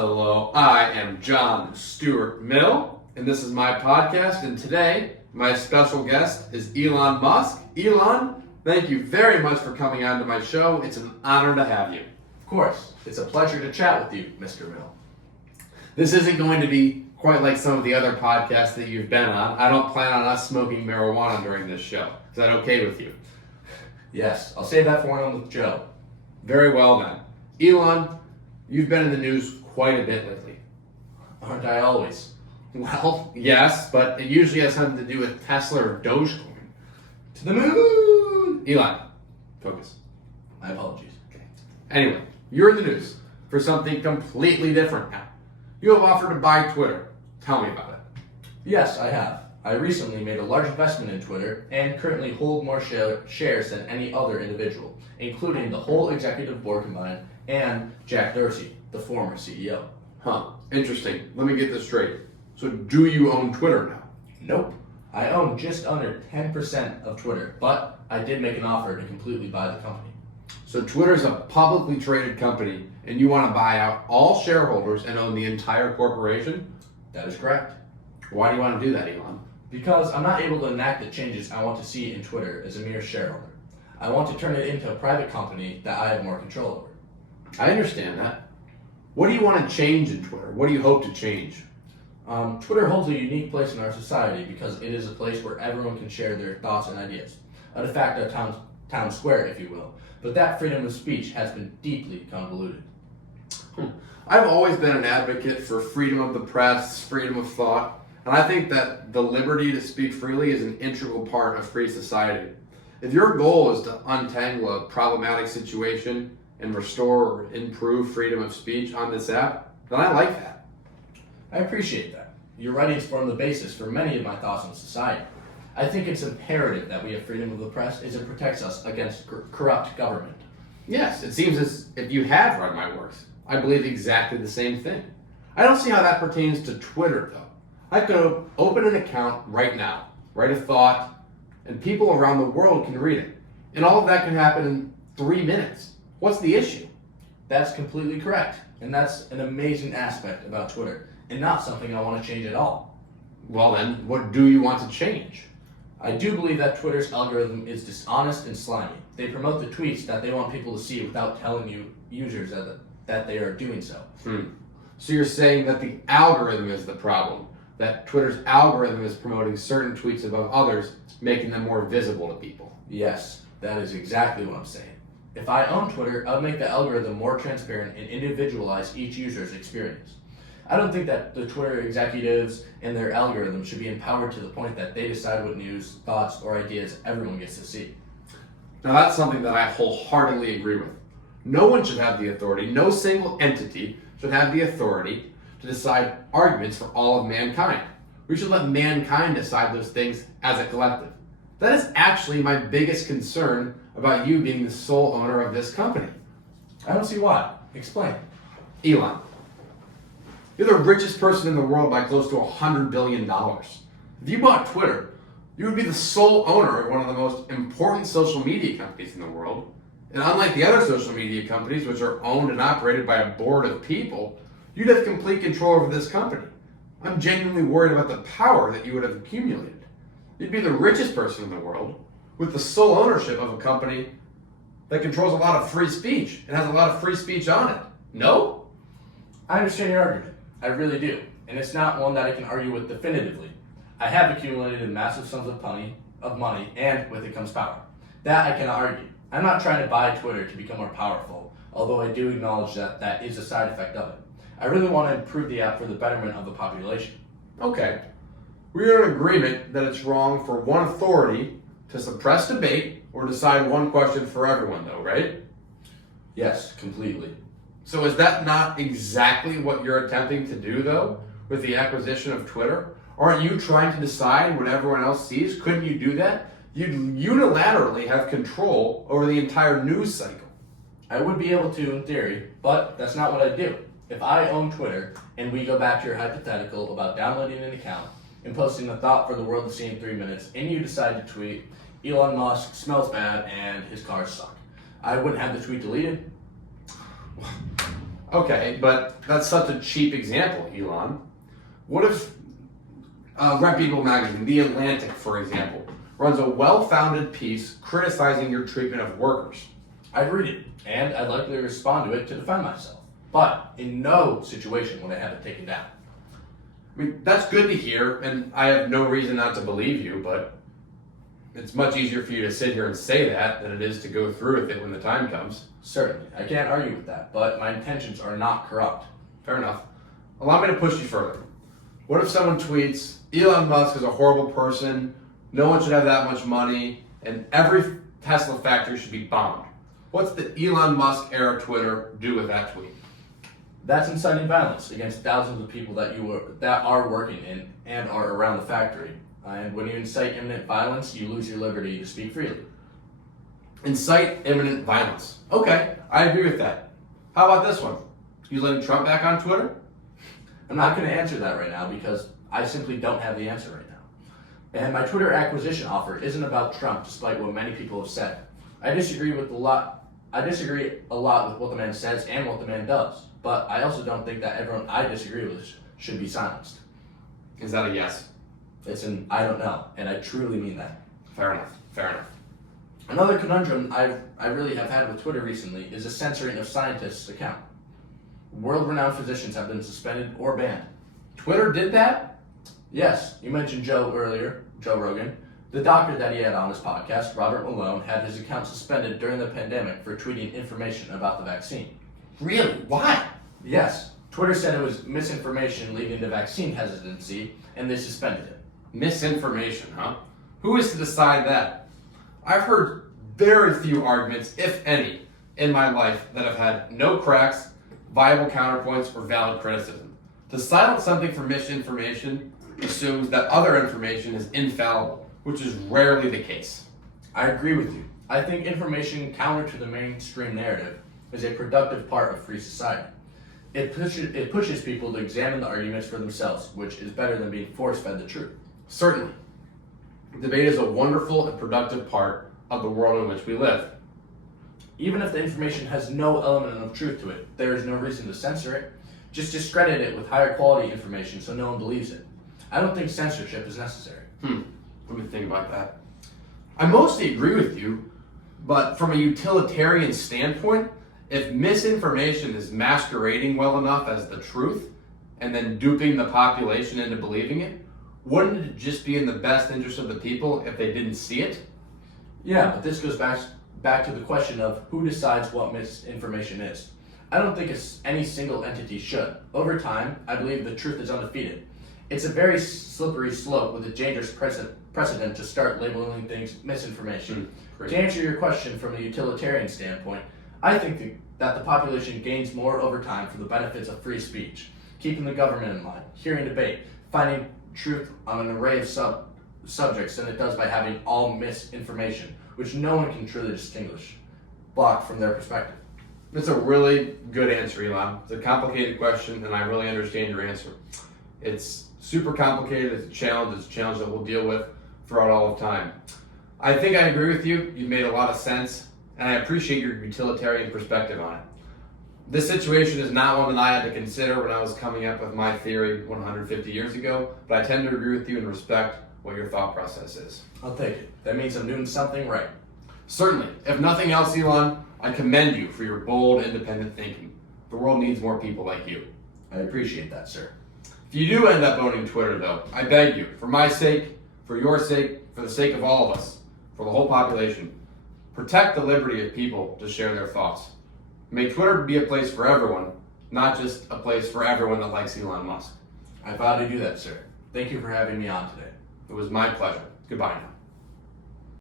Hello, I am John Stuart Mill, and this is my podcast, and today, my special guest is Elon Musk. Elon, thank you very much for coming on to my show. It's an honor to have you. Of course, it's a pleasure to chat with you, Mr. Mill. This isn't going to be quite like some of the other podcasts that you've been on. I don't plan on us smoking marijuana during this show. Is that okay with you? Yes, I'll save that for one with Joe. Very well then. Elon, you've been in the news quite a bit lately. Aren't I always? Well, yes, but it usually has something to do with Tesla or Dogecoin. To the moon! Elon, focus. My apologies. Okay. Anyway, you're in the news for something completely different now. You have offered to buy Twitter. Tell me about it. Yes, I have. I recently made a large investment in Twitter and currently hold more shares than any other individual, including the whole executive board combined and Jack Dorsey, the former CEO. Huh. Interesting. Let me get this straight. So do you own Twitter now? Nope. I own just under 10% of Twitter, but I did make an offer to completely buy the company. So Twitter's a publicly traded company, and you want to buy out all shareholders and own the entire corporation? That is correct. Why do you want to do that, Elon? Because I'm not able to enact the changes I want to see in Twitter as a mere shareholder. I want to turn it into a private company that I have more control over. I understand that. What do you want to change in Twitter? What do you hope to change? Twitter holds a unique place in our society because it is a place where everyone can share their thoughts and ideas. A de facto town square, if you will. But that freedom of speech has been deeply convoluted. I've always been an advocate for freedom of the press, freedom of thought, and I think that the liberty to speak freely is an integral part of free society. If your goal is to untangle a problematic situation and restore or improve freedom of speech on this app, then I like that. I appreciate that. Your writings form the basis for many of my thoughts on society. I think it's imperative that we have freedom of the press as it protects us against corrupt government. Yes, it seems as if you have read my works. I believe exactly the same thing. I don't see how that pertains to Twitter, though. I could open an account right now, write a thought, and people around the world can read it. And all of that can happen in 3 minutes. What's the issue? That's completely correct. And that's an amazing aspect about Twitter, and not something I want to change at all. Well then, what do you want to change? I do believe that Twitter's algorithm is dishonest and slimy. They promote the tweets that they want people to see without telling users that they are doing so. So you're saying that the algorithm is the problem, that Twitter's algorithm is promoting certain tweets above others, making them more visible to people. Yes, that is exactly what I'm saying. If I own Twitter, I would make the algorithm more transparent and individualize each user's experience. I don't think that the Twitter executives and their algorithm should be empowered to the point that they decide what news, thoughts, or ideas everyone gets to see. Now that's something that I wholeheartedly agree with. No one should have the authority, no single entity should have the authority to decide arguments for all of mankind. We should let mankind decide those things as a collective. That is actually my biggest concern about you being the sole owner of this company. I don't see why. Explain. Elon, you're the richest person in the world by close to $100 billion. If you bought Twitter, you would be the sole owner of one of the most important social media companies in the world. And unlike the other social media companies, which are owned and operated by a board of people, you'd have complete control over this company. I'm genuinely worried about the power that you would have accumulated. You'd be the richest person in the world with the sole ownership of a company that controls a lot of free speech and has a lot of free speech on it. No? I understand your argument. I really do. And it's not one that I can argue with definitively. I have accumulated massive sums of money, and with it comes power. That I cannot argue. I'm not trying to buy Twitter to become more powerful, although I do acknowledge that that is a side effect of it. I really want to improve the app for the betterment of the population. Okay. We are in agreement that it's wrong for one authority to suppress debate or decide one question for everyone, though, right? Yes, completely. So is that not exactly what you're attempting to do, though, with the acquisition of Twitter? Aren't you trying to decide what everyone else sees? Couldn't you do that? You'd unilaterally have control over the entire news cycle. I would be able to in theory, but that's not what I'd do. If I own Twitter, and we go back to your hypothetical about downloading an account and posting a thought for the world to see in 3 minutes, and you decide to tweet, Elon Musk smells bad and his cars suck, I wouldn't have the tweet deleted. Okay, but that's such a cheap example, Elon. What if a reputable magazine, The Atlantic, for example, runs a well-founded piece criticizing your treatment of workers? I'd read it, and I'd likely respond to it to defend myself. But in no situation would I have it taken down. I mean, that's good to hear, and I have no reason not to believe you, but it's much easier for you to sit here and say that than it is to go through with it when the time comes. Certainly, I can't argue with that, but my intentions are not corrupt. Fair enough. Allow me to push you further. What if someone tweets, Elon Musk is a horrible person, no one should have that much money, and every Tesla factory should be bombed? What's the Elon Musk era Twitter do with that tweet? That's inciting violence against thousands of people that are working in and are around the factory. And when you incite imminent violence, you lose your liberty to speak freely. Incite imminent violence. Okay, I agree with that. How about this one? You letting Trump back on Twitter? I'm not going to answer that right now because I simply don't have the answer right now. And my Twitter acquisition offer isn't about Trump, despite what many people have said. I disagree a lot with what the man says and what the man does. But I also don't think that everyone I disagree with should be silenced. Is that a yes? It's an I don't know, and I truly mean that. Fair enough. Fair enough. Another conundrum I really have had with Twitter recently is the censoring of scientists' account. World-renowned physicians have been suspended or banned. Twitter did that? Yes, you mentioned Joe Rogan. The doctor that he had on his podcast, Robert Malone, had his account suspended during the pandemic for tweeting information about the vaccine. Really? Why? Yes, Twitter said it was misinformation leading to vaccine hesitancy, and they suspended it. Misinformation, huh? Who is to decide that? I've heard very few arguments, if any, in my life that have had no cracks, viable counterpoints, or valid criticism. To silence something for misinformation assumes that other information is infallible, which is rarely the case. I agree with you. I think information counter to the mainstream narrative is a productive part of free society. It pushes people to examine the arguments for themselves, which is better than being force-fed the truth. Certainly. Debate is a wonderful and productive part of the world in which we live. Even if the information has no element of truth to it, there is no reason to censor it. Just discredit it with higher quality information so no one believes it. I don't think censorship is necessary. Let me think about that. I mostly agree with you, but from a utilitarian standpoint, if misinformation is masquerading well enough as the truth and then duping the population into believing it, wouldn't it just be in the best interest of the people if they didn't see it? Yeah, but this goes back to the question of who decides what misinformation is. I don't think any single entity should. Over time, I believe the truth is undefeated. It's a very slippery slope with a dangerous precedent to start labeling things misinformation. To answer your question from a utilitarian standpoint, I think that the population gains more over time for the benefits of free speech, keeping the government in line, hearing debate, finding truth on an array of subjects than it does by having all misinformation, which no one can truly distinguish, blocked from their perspective. That's a really good answer, Elon. It's a complicated question, and I really understand your answer. It's super complicated. It's a challenge that we'll deal with throughout all of time. I think I agree with you. You've made a lot of sense, and I appreciate your utilitarian perspective on it. This situation is not one that I had to consider when I was coming up with my theory 150 years ago, but I tend to agree with you and respect what your thought process is. I'll take it. That means I'm doing something right. Certainly. If nothing else, Elon, I commend you for your bold, independent thinking. The world needs more people like you. I appreciate that, sir. If you do end up owning Twitter, though, I beg you, for my sake, for your sake, for the sake of all of us, for the whole population, protect the liberty of people to share their thoughts. Make Twitter be a place for everyone, not just a place for everyone that likes Elon Musk. I vow to do that, sir. Thank you for having me on today. It was my pleasure. Goodbye now.